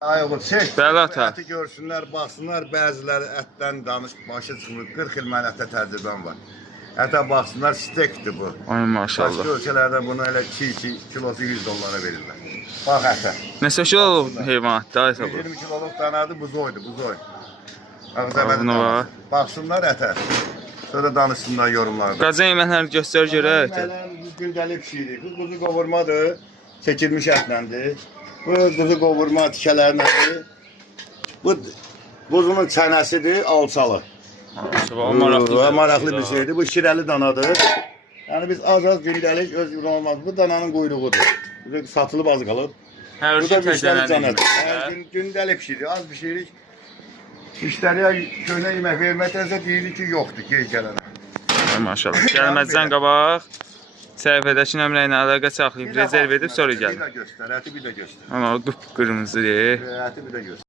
Ay oğlum çək. Bəli ata. Əti görsünlər, baxsınlar. Bəziləri ətdən danış, başı çıxmır. 40 il mən ətə təcrübəm var. Ətə baxsınlar, stekdir bu. Ay maşallah. Başqa ölkələrdə bunu elə 2 kilosu 100 dollara verirlər. Bax ətə. Neçə kiloluq heyvanatdır aysa bu? 20 kiloluq danadır, buzoydur, buzoy. Bunu var. Baxsınlar ətə. Sonra danışsınlar yorumlarda. Qaca yeməkləri göstər görək. Bu gündəlik pişirik. Bu quzu qovurmadır. Çəkilmiş ətləndir. Bu quzu qovurma tikələrinədir. Bu quzunun çənəsidir, alçalı. Maraqlı bir şeydir. Bu şirəli danadır. Yəni biz az gündəlik öz olmaz. Bu dananın quyruğudur. Bu satılıb az qalıb. Hər Bu da şey müştəri təcrübəlidir. canadır. Gündəlik pişirik, az pişirik. Müştəriyə köhnə yemək verməkdənsə deyirik ki, yoxdur, gec gələnə. Maşallah. Gəlməzdən qabaq səhifədəki nömrə ilə əlaqə saxlayıb rezerv edib sonra gəl. Bir də göstər, əti bir də göstər. Amma qıpqırmızıdır. Əti bir də göstər.